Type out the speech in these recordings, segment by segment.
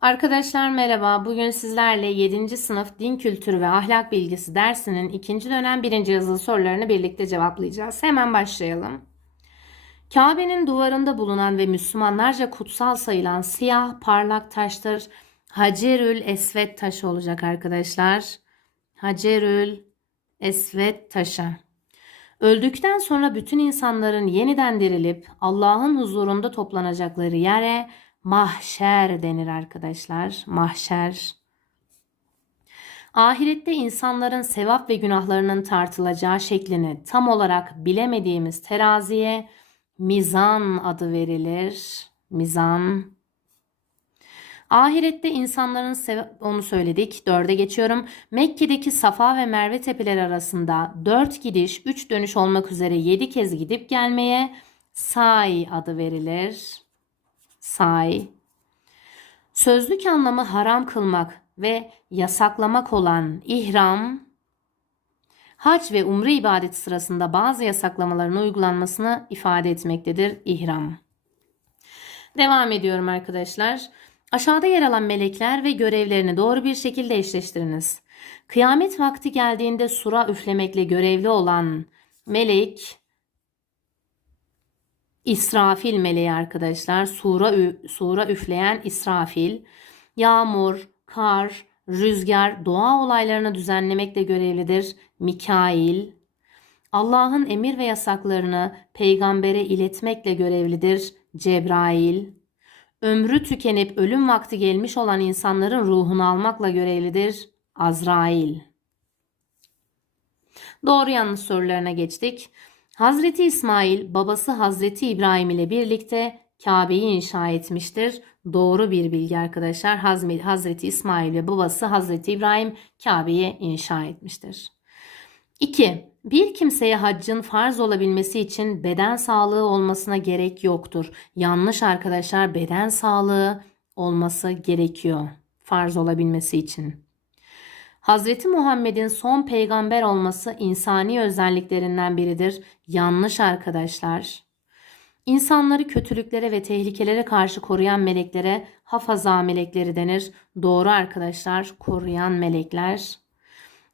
Arkadaşlar merhaba. Bugün sizlerle 7. sınıf din kültürü ve ahlak bilgisi dersinin 2. dönem 1. yazılı sorularını birlikte cevaplayacağız. Hemen başlayalım. Kabe'nin duvarında bulunan ve Müslümanlarca kutsal sayılan siyah parlak taştır. Hacerül Esvet taşı olacak arkadaşlar. Hacerül Esvet taşı. Öldükten sonra bütün insanların yeniden dirilip Allah'ın huzurunda toplanacakları yere mahşer denir arkadaşlar. Mahşer. Ahirette insanların sevap ve günahlarının tartılacağı şeklini tam olarak bilemediğimiz teraziye mizan adı verilir. Mizan. Ahirette insanların onu söyledik. Dörde geçiyorum. Mekke'deki Safa ve Merve tepeleri arasında dört gidiş, üç dönüş olmak üzere yedi kez gidip gelmeye say adı verilir. Say. Sözlük anlamı haram kılmak ve yasaklamak olan ihram, hac ve umre ibadeti sırasında bazı yasaklamaların uygulanmasını ifade etmektedir ihram. Devam ediyorum arkadaşlar. Aşağıda yer alan melekler ve görevlerini doğru bir şekilde eşleştiriniz. Kıyamet vakti geldiğinde sura üflemekle görevli olan melek İsrafil meleği arkadaşlar. Sura, sura üfleyen İsrafil. Yağmur, kar, rüzgar, doğa olaylarını düzenlemekle görevlidir. Mikail. Allah'ın emir ve yasaklarını peygambere iletmekle görevlidir. Cebrail. Ömrü tükenip ölüm vakti gelmiş olan insanların ruhunu almakla görevlidir. Azrail. Doğru yanlış sorularına geçtik. Hazreti İsmail babası Hazreti İbrahim ile birlikte Kabe'yi inşa etmiştir. Doğru bir bilgi arkadaşlar. Hazreti İsmail ve babası Hazreti İbrahim Kabe'yi inşa etmiştir. 2. Bir kimseye haccın farz olabilmesi için beden sağlığı olmasına gerek yoktur. Yanlış arkadaşlar beden sağlığı olması gerekiyor farz olabilmesi için. Hazreti Muhammed'in son peygamber olması insani özelliklerinden biridir. Yanlış arkadaşlar. İnsanları kötülüklere ve tehlikelere karşı koruyan meleklere hafaza melekleri denir. Doğru arkadaşlar, koruyan melekler.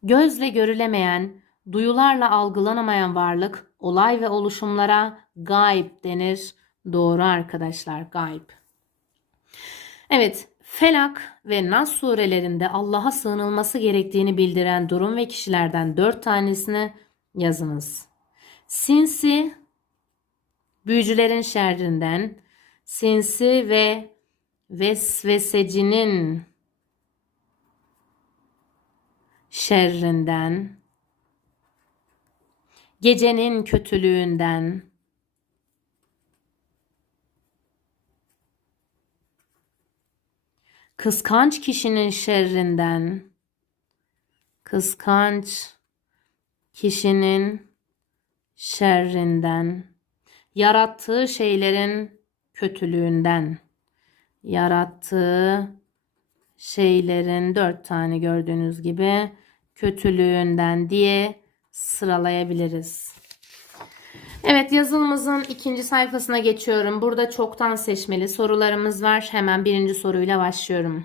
Gözle görülemeyen, duyularla algılanamayan varlık, olay ve oluşumlara gayb denir. Doğru arkadaşlar, gayb. Evet, Felak ve Nas surelerinde Allah'a sığınılması gerektiğini bildiren durum ve kişilerden dört tanesini yazınız. Sinsi, büyücülerin şerrinden, sinsi ve vesvesecinin şerrinden, gecenin kötülüğünden, kıskanç kişinin şerrinden, kıskanç kişinin şerrinden, yarattığı şeylerin kötülüğünden, yarattığı şeylerin dört tane gördüğünüz gibi kötülüğünden diye sıralayabiliriz. Evet yazılımızın ikinci sayfasına geçiyorum. Burada çoktan seçmeli sorularımız var. Hemen birinci soruyla başlıyorum.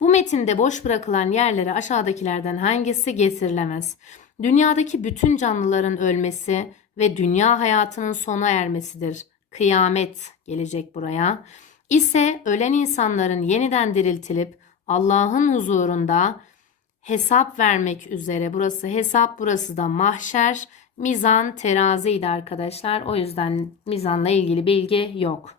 Bu metinde boş bırakılan yerlere aşağıdakilerden hangisi getirilemez? Dünyadaki bütün canlıların ölmesi ve dünya hayatının sona ermesidir. Kıyamet gelecek buraya. İse ölen insanların yeniden diriltilip Allah'ın huzurunda hesap vermek üzere. Burası hesap, burası da mahşer. Mizan teraziydi arkadaşlar. O yüzden mizanla ilgili bilgi yok.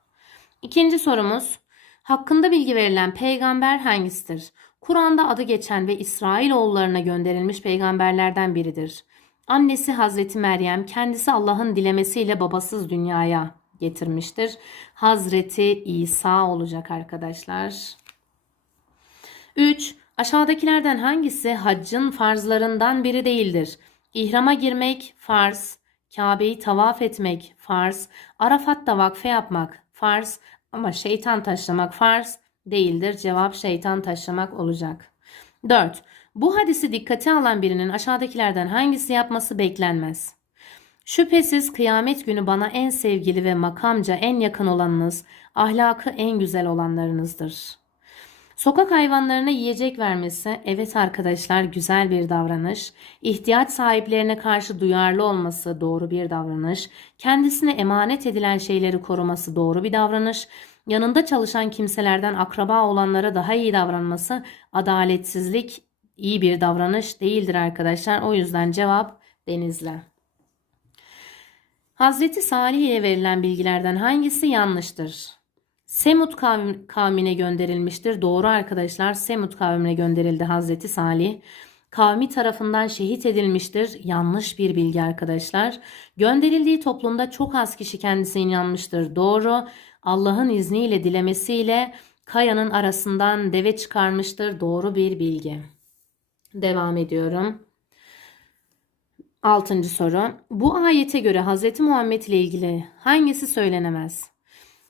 İkinci sorumuz. Hakkında bilgi verilen peygamber hangisidir? Kur'an'da adı geçen ve İsrailoğullarına gönderilmiş peygamberlerden biridir. Annesi Hazreti Meryem kendisi Allah'ın dilemesiyle babasız dünyaya getirmiştir. Hazreti İsa olacak arkadaşlar. 3. Aşağıdakilerden hangisi haccın farzlarından biri değildir? İhrama girmek farz, Kabe'yi tavaf etmek farz, Arafat'ta vakfe yapmak farz ama şeytan taşlamak farz değildir. Cevap şeytan taşlamak olacak. 4. Bu hadisi dikkate alan birinin aşağıdakilerden hangisi yapması beklenmez? Şüphesiz kıyamet günü bana en sevgili ve makamca en yakın olanınız, ahlakı en güzel olanlarınızdır. Sokak hayvanlarına yiyecek vermesi, evet arkadaşlar güzel bir davranış. İhtiyaç sahiplerine karşı duyarlı olması doğru bir davranış. Kendisine emanet edilen şeyleri koruması doğru bir davranış. Yanında çalışan kimselerden akraba olanlara daha iyi davranması adaletsizlik iyi bir davranış değildir arkadaşlar. O yüzden cevap Denizli. Hazreti Salih'e verilen bilgilerden hangisi yanlıştır? Semut kavm- kavmine gönderilmiştir. Doğru arkadaşlar. Semut kavmine gönderildi Hazreti Salih. Kavmi tarafından şehit edilmiştir. Yanlış bir bilgi arkadaşlar. Gönderildiği toplumda çok az kişi kendisine inanmıştır. Doğru. Allah'ın izniyle dilemesiyle kayanın arasından deve çıkarmıştır. Doğru bir bilgi. Devam ediyorum. Altıncı soru. Bu ayete göre Hz. Muhammed ile ilgili hangisi söylenemez?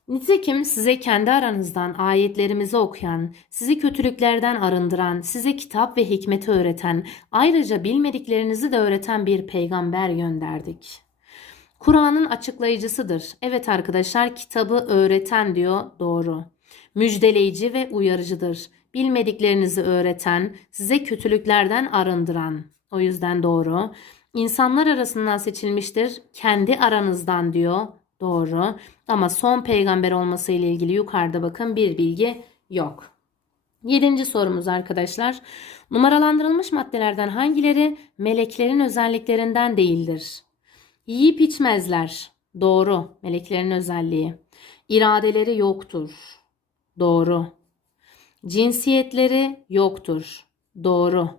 Nitekim size kendi aranızdan ayetlerimizi okuyan, sizi kötülüklerden arındıran, size kitap ve hikmeti öğreten, ayrıca bilmediklerinizi de öğreten bir peygamber gönderdik. Kur'an'ın açıklayıcısıdır. Evet arkadaşlar kitabı öğreten diyor doğru. Müjdeleyici ve uyarıcıdır. Bilmediklerinizi öğreten, size kötülüklerden arındıran. O yüzden doğru. İnsanlar arasından seçilmiştir. Kendi aranızdan diyor. Doğru. Ama son peygamber olması ile ilgili yukarıda bakın bir bilgi yok. Yedinci sorumuz arkadaşlar. Numaralandırılmış maddelerden hangileri meleklerin özelliklerinden değildir? Yiyip içmezler. Doğru. Meleklerin özelliği. İradeleri yoktur. Doğru. Cinsiyetleri yoktur. Doğru.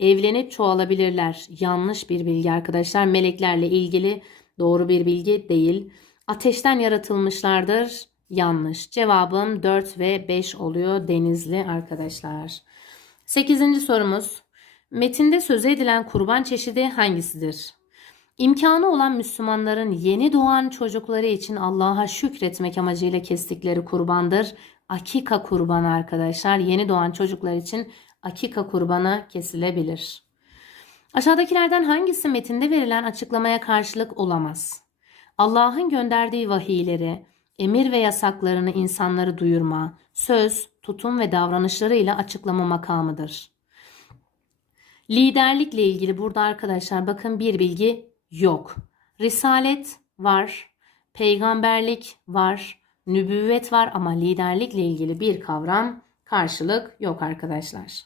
Evlenip çoğalabilirler. Yanlış bir bilgi arkadaşlar. Meleklerle ilgili doğru bir bilgi değil. Ateşten yaratılmışlardır. Yanlış. Cevabım 4 ve 5 oluyor denizli arkadaşlar. 8. sorumuz. Metinde söz edilen kurban çeşidi hangisidir? İmkanı olan Müslümanların yeni doğan çocukları için Allah'a şükretmek amacıyla kestikleri kurbandır. Akika kurbanı arkadaşlar. Yeni doğan çocuklar için akika kurbanı kesilebilir. Aşağıdakilerden hangisi metinde verilen açıklamaya karşılık olamaz? Allah'ın gönderdiği vahiyleri, emir ve yasaklarını insanları duyurma, söz, tutum ve davranışlarıyla açıklama makamıdır. Liderlikle ilgili burada arkadaşlar bakın bir bilgi yok. Risalet var, peygamberlik var, nübüvvet var ama liderlikle ilgili bir kavram karşılık yok arkadaşlar.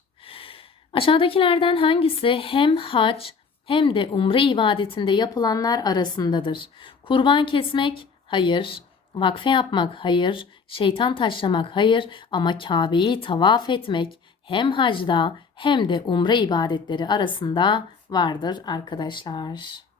Aşağıdakilerden hangisi hem hac hem de umre ibadetinde yapılanlar arasındadır? Kurban kesmek hayır, vakfe yapmak hayır, şeytan taşlamak hayır ama Kabe'yi tavaf etmek hem hacda hem de umre ibadetleri arasında vardır arkadaşlar.